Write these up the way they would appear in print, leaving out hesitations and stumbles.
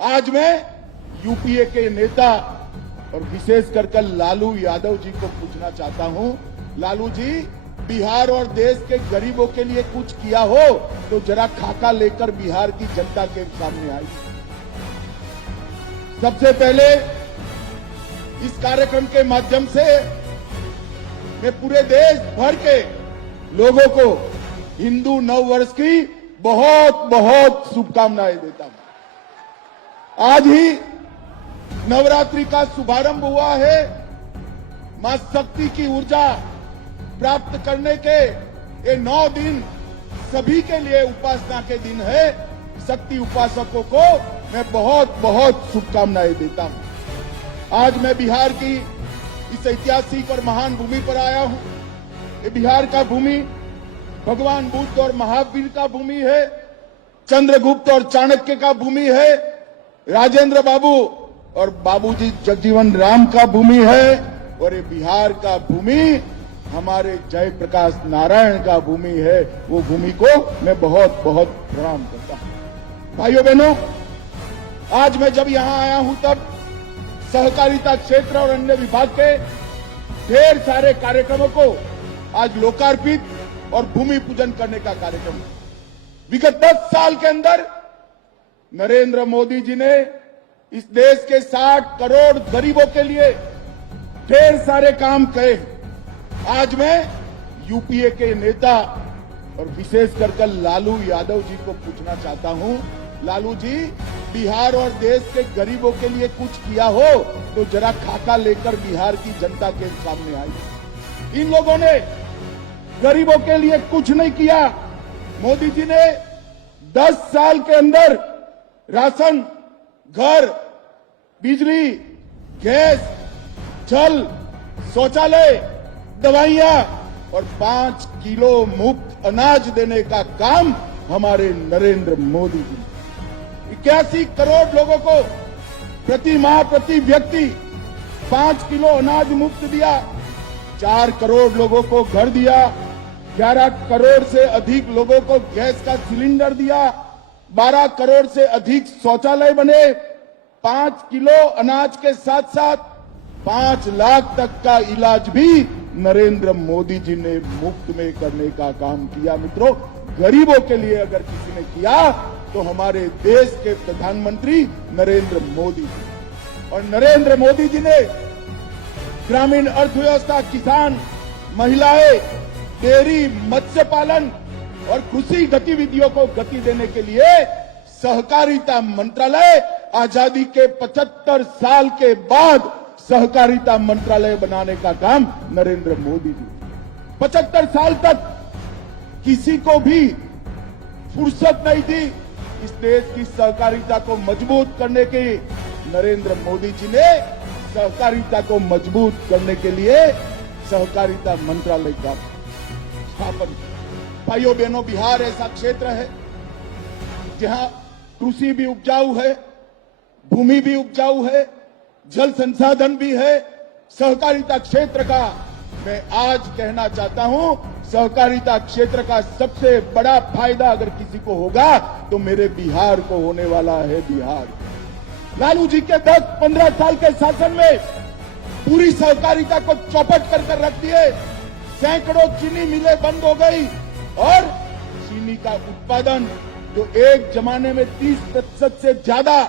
आज मैं यूपीए के नेता और विशेष कर लालू यादव जी को पूछना चाहता हूं, लालू जी, बिहार और देश के गरीबों के लिए कुछ किया हो तो जरा खाका लेकर बिहार की जनता के सामने आई। सबसे पहले इस कार्यक्रम के माध्यम से मैं पूरे देश भर के लोगों को हिंदू नववर्ष की बहुत बहुत शुभकामनाएं देता हूं। आज ही नवरात्रि का शुभारंभ हुआ है। मां शक्ति की ऊर्जा प्राप्त करने के ये 9 दिन सभी के लिए उपासना के दिन है। शक्ति उपासकों को मैं बहुत बहुत शुभकामनाएं देता हूं। आज मैं बिहार की इस ऐतिहासिक और महान भूमि पर आया हूं। ये बिहार का भूमि भगवान बुद्ध और महावीर का भूमि है, चंद्रगुप्त और चाणक्य का भूमि है, राजेंद्र बाबू और बाबूजी जगजीवन राम का भूमि है, और ये बिहार का भूमि हमारे जयप्रकाश नारायण का भूमि है। वो भूमि को मैं बहुत बहुत प्रणाम करता हूं। भाइयों बहनों, आज मैं जब यहां आया हूं तब सहकारिता क्षेत्र और अन्य विभाग के ढेर सारे कार्यक्रमों को आज लोकार्पित और भूमि पूजन करने का कार्यक्रम है। विगत 10 साल के अंदर नरेंद्र मोदी जी ने इस देश के 60 करोड़ गरीबों के लिए ढेर सारे काम किए। आज मैं यूपीए के नेता और विशेष कर लालू यादव जी को पूछना चाहता हूं, लालू जी, बिहार और देश के गरीबों के लिए कुछ किया हो तो जरा खाका लेकर बिहार की जनता के सामने आई। इन लोगों ने गरीबों के लिए कुछ नहीं किया। मोदी जी ने 10 साल के अंदर राशन, घर, बिजली, गैस, जल, शौचालय, दवाइयां और 5 किलो मुफ्त अनाज देने का काम हमारे नरेंद्र मोदी जी ने 81 करोड़ लोगों को प्रति माह प्रति व्यक्ति 5 किलो अनाज मुफ्त दिया, 4 करोड़ लोगों को घर दिया, 11 करोड़ से अधिक लोगों को गैस का सिलेंडर दिया, 12 करोड़ से अधिक शौचालय बने, 5 किलो अनाज के साथ साथ 5 लाख तक का इलाज भी नरेंद्र मोदी जी ने मुफ्त में करने का काम किया। मित्रों, गरीबों के लिए अगर किसी ने किया तो हमारे देश के प्रधानमंत्री नरेंद्र मोदी जी। और नरेंद्र मोदी जी ने ग्रामीण अर्थव्यवस्था, किसान, महिलाएं, डेयरी, मत्स्य पालन और कृषि गतिविधियों को गति देने के लिए सहकारिता मंत्रालय, आजादी के 75 साल के बाद सहकारिता मंत्रालय बनाने का काम नरेंद्र मोदी जी। 75 साल तक किसी को भी फुर्सत नहीं थी इस देश की सहकारिता को मजबूत करने की। नरेंद्र मोदी जी ने सहकारिता को मजबूत करने के लिए सहकारिता मंत्रालय का स्थापन। भाइयों बहनों, बिहार ऐसा क्षेत्र है जहां कृषि भी उपजाऊ है, भूमि भी उपजाऊ है, जल संसाधन भी है। सहकारिता क्षेत्र का मैं आज कहना चाहता हूं, सहकारिता क्षेत्र का सबसे बड़ा फायदा अगर किसी को होगा तो मेरे बिहार को होने वाला है। बिहार लालू जी के 10-15 साल के शासन में पूरी सहकारिता को चौपट कर रख दिए। सैकड़ों चीनी मिलें बंद हो गई और चीनी का उत्पादन जो एक जमाने में 30% से ज्यादा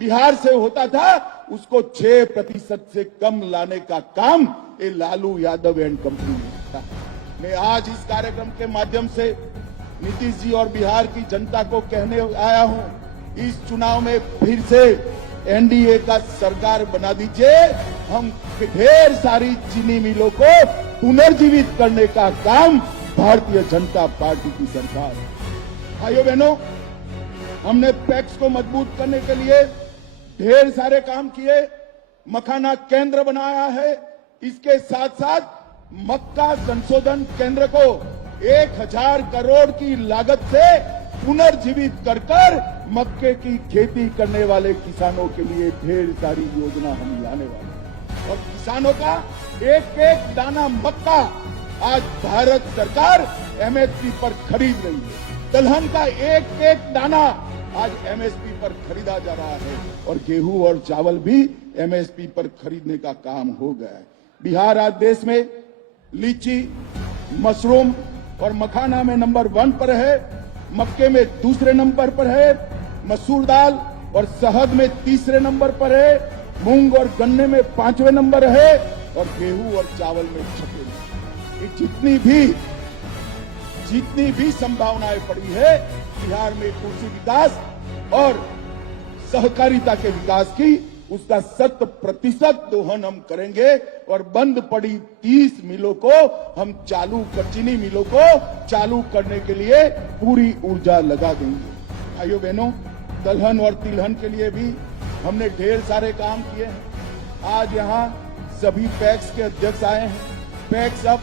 बिहार से होता था, उसको 6% से कम लाने का काम ये लालू यादव एंड कंपनी ने था। मैं आज इस कार्यक्रम के माध्यम से नीतीश जी और बिहार की जनता को कहने आया हूं, इस चुनाव में फिर से एनडीए का सरकार बना दीजिए। हम ढेर सारी चीनी मिलों को पुनर्जीवित करने का काम भारतीय जनता पार्टी की सरकार। भाइयों बहनों, हमने पैक्स को मजबूत करने के लिए ढेर सारे काम किए। मखाना केंद्र बनाया है। इसके साथ साथ मक्का संशोधन केंद्र को 1000 करोड़ की लागत से पुनर्जीवित कर मक्के की खेती करने वाले किसानों के लिए ढेर सारी योजना हम लाने वाले हैं। और किसानों का एक एक दाना मक्का आज भारत सरकार एमएसपी पर खरीद रही है। दलहन का एक एक दाना आज एमएसपी पर खरीदा जा रहा है और गेहूं और चावल भी एमएसपी पर खरीदने का काम हो गया है। बिहार आज देश में लीची, मशरूम और मखाना में नंबर 1 पर है, मक्के में दूसरे नंबर पर है, मसूर दाल और शहद में तीसरे नंबर पर है, मूंग और गन्ने में 5वें नंबर है और गेहूं और चावल में 6वें नंबर। ये जितनी भी संभावनाएं पड़ी है बिहार में कृषि विकास और सहकारिता के विकास की, उसका 100% दोहन हम करेंगे और बंद पड़ी 30 मिलों को हम चीनी मिलों को चालू करने के लिए पूरी ऊर्जा लगा देंगे। भाइयों बहनों, दलहन और तिलहन के लिए भी हमने ढेर सारे काम किए हैं। आज यहाँ सभी पैक्स के अध्यक्ष आए हैं। पैक्स अब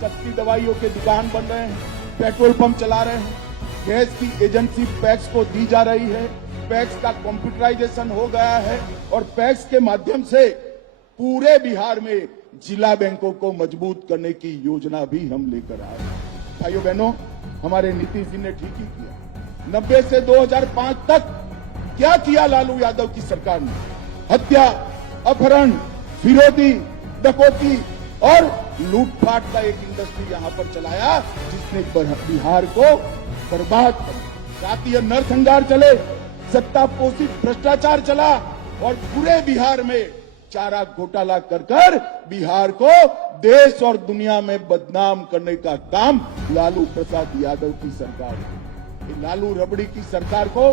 सस्ती दवाइयों के दुकान बन रहे हैं, पेट्रोल पंप चला रहे हैं, गैस की एजेंसी पैक्स को दी जा रही है, पैक्स का कंप्यूटराइजेशन हो गया है और पैक्स के माध्यम से पूरे बिहार में जिला बैंकों को मजबूत करने की योजना भी हम लेकर आए। भाइयों बहनों, हमारे नीतीश जी ने ठीक ही किया। 90 से 2005 तक क्या किया लालू यादव की सरकार ने? हत्या, अपहरण, फिरौती, डकैती और लूटपाट का एक इंडस्ट्री यहां पर चलाया जिसने बिहार को बर्बाद कर दिया। जातीय नरसंहार चले, सत्ता पोषित भ्रष्टाचार चला और पूरे बिहार में चारा घोटाला कर बिहार को देश और दुनिया में बदनाम करने का काम लालू प्रसाद यादव की सरकार है। ये लालू रबड़ी की सरकार को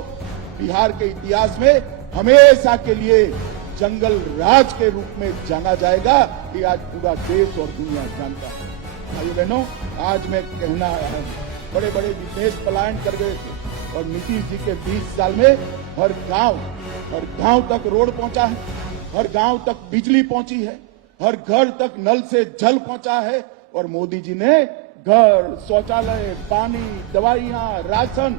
बिहार के इतिहास में हमेशा के लिए जंगल राज के रूप में जाना जाएगा। ये आज पूरा देश और दुनिया जानता है। भाइयों बहनों, आज मैं कहना आया हूं, बड़े बड़े विदेश पलायन कर गए थे और नीतीश जी के 20 साल में हर गांव तक रोड पहुंचा है, हर गांव तक बिजली पहुंची है, हर घर तक नल से जल पहुंचा है और मोदी जी ने घर, शौचालय, पानी, दवाइयां, राशन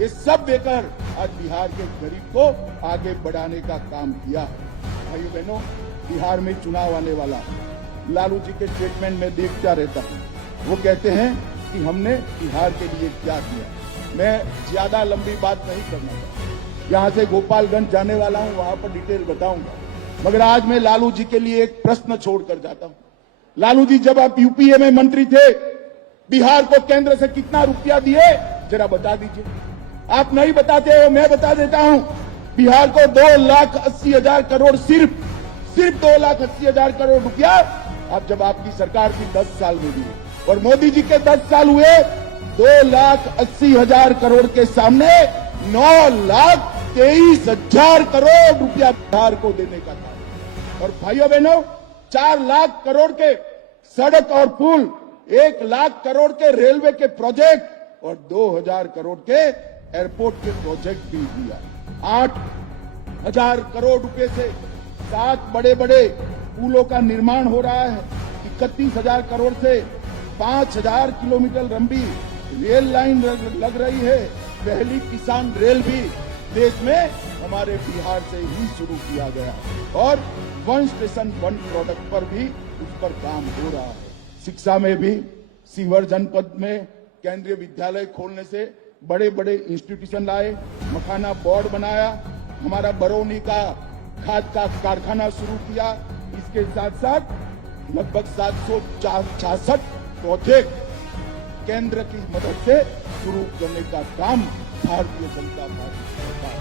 ये सब देकर आज बिहार के गरीब को आगे बढ़ाने का काम किया है। भाइयों बहनों, बिहार में चुनाव आने वाला है। लालू जी के स्टेटमेंट में देखता रहता हूं, वो कहते हैं कि हमने बिहार के लिए क्या किया। मैं ज्यादा लंबी बात नहीं करना चाहता, यहां से गोपालगंज जाने वाला हूं, वहां पर डिटेल बताऊंगा, मगर आज मैं लालू जी के लिए एक प्रश्न छोड़कर जाता हूं। लालू जी, जब आप यूपीए में मंत्री थे, बिहार को केंद्र से कितना रुपया दिए जरा बता दीजिए। आप नहीं बताते हो, मैं बता देता हूं। बिहार को 2,80,000 करोड़, सिर्फ 2,80,000 करोड़ रुपया अब जब आपकी सरकार की 10 साल में दी और मोदी जी के 10 साल हुए, 2,80,000 करोड़ के सामने 9,23,000 करोड़ रुपया बिहार को देने का था। और भाइयों बहनों, 4 लाख करोड़ के सड़क और पुल, 1 लाख करोड़ के रेलवे के प्रोजेक्ट और 2,000 करोड़ के एयरपोर्ट के प्रोजेक्ट भी दिया। 8,000 करोड़ रुपए से 7 बड़े बड़े पुलों का निर्माण हो रहा है। 31,000 करोड़ से 5,000 किलोमीटर लंबी रेल लाइन लग रही है। पहली किसान रेल भी देश में हमारे बिहार से ही शुरू किया गया और 1 स्टेशन 1 प्रोडक्ट पर भी उस पर काम हो रहा है। शिक्षा में भी शिवहर जनपद में केंद्रीय विद्यालय खोलने से बड़े बड़े इंस्टीट्यूशन लाए, मखाना बोर्ड बनाया, हमारा बरौनी का खाद का कारखाना शुरू किया। इसके साथ साथ लगभग 766 प्रोजेक्ट केंद्र की मदद से शुरू करने का काम भारतीय जनता पार्टी सरकार,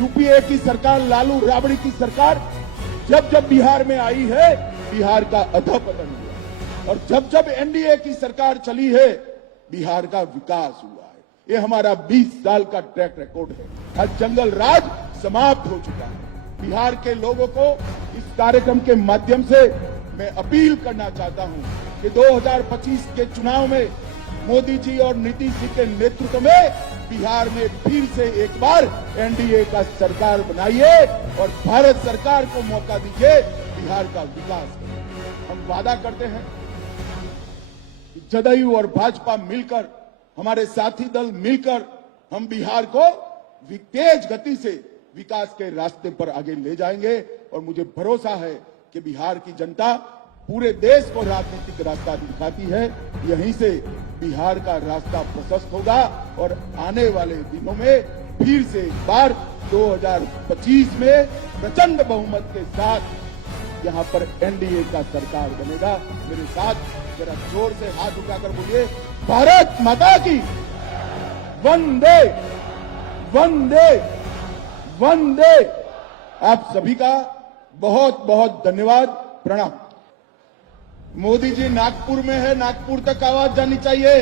यूपीए की सरकार, लालू राबड़ी की सरकार जब बिहार में आई है, बिहार का अधपतन हुआ और जब एनडीए की सरकार चली है, बिहार का विकास हुआ है। ये हमारा 20 साल का ट्रैक रिकॉर्ड है। आज जंगल राज समाप्त हो चुका है। बिहार के लोगों को इस कार्यक्रम के माध्यम से मैं अपील करना चाहता हूं कि 2025 के चुनाव में मोदी जी और नीतीश जी के नेतृत्व में बिहार में फिर से एक बार एनडीए का सरकार बनाइए और भारत सरकार को मौका दीजिए बिहार का विकास करें। हम वादा करते हैं कि जदयू और भाजपा मिलकर, हमारे साथी दल मिलकर हम बिहार को तेज गति से विकास के रास्ते पर आगे ले जाएंगे और मुझे भरोसा है कि बिहार की जनता पूरे देश को राजनीतिक रास्ता दिखाती है। यहीं से बिहार का रास्ता प्रशस्त होगा और आने वाले दिनों में फिर से एक बार 2025 में प्रचंड बहुमत के साथ यहां पर एनडीए का सरकार बनेगा। मेरे साथ जरा जोर से हाथ उठाकर बोलिए, भारत माता की वंदे वंदे वंदे। आप सभी का बहुत बहुत धन्यवाद, प्रणाम। मोदी जी नागपुर में है, नागपुर तक आवाज जानी चाहिए।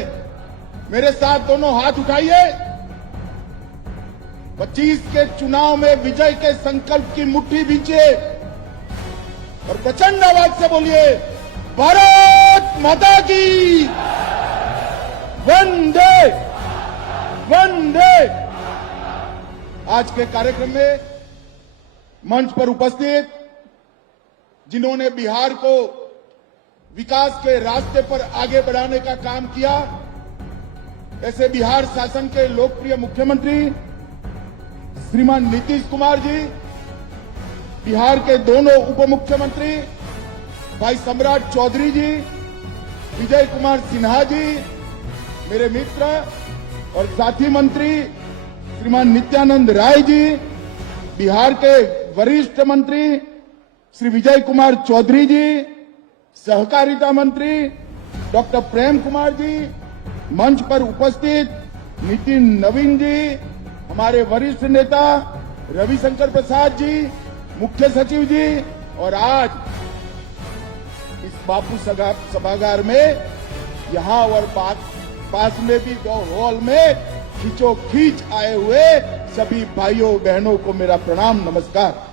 मेरे साथ दोनों हाथ उठाइए। 25 के चुनाव में विजय के संकल्प की मुट्ठी भींचिए और प्रचंड आवाज से बोलिए, भारत माता की वंदे वंदे। आज के कार्यक्रम में मंच पर उपस्थित जिन्होंने बिहार को विकास के रास्ते पर आगे बढ़ाने का काम किया, ऐसे बिहार शासन के लोकप्रिय मुख्यमंत्री श्रीमान नीतीश कुमार जी, बिहार के दोनों उप मुख्यमंत्री भाई सम्राट चौधरी जी, विजय कुमार सिन्हा जी, मेरे मित्र और साथी मंत्री श्रीमान नित्यानंद राय जी, बिहार के वरिष्ठ मंत्री श्री विजय कुमार चौधरी जी, सहकारिता मंत्री डॉक्टर प्रेम कुमार जी, मंच पर उपस्थित नितिन नवीन जी, हमारे वरिष्ठ नेता रविशंकर प्रसाद जी, मुख्य सचिव जी, और आज इस बापू सभागार में यहां और पास में भी 2 हॉल में खींचो खींच आए हुए सभी भाइयों बहनों को मेरा प्रणाम, नमस्कार।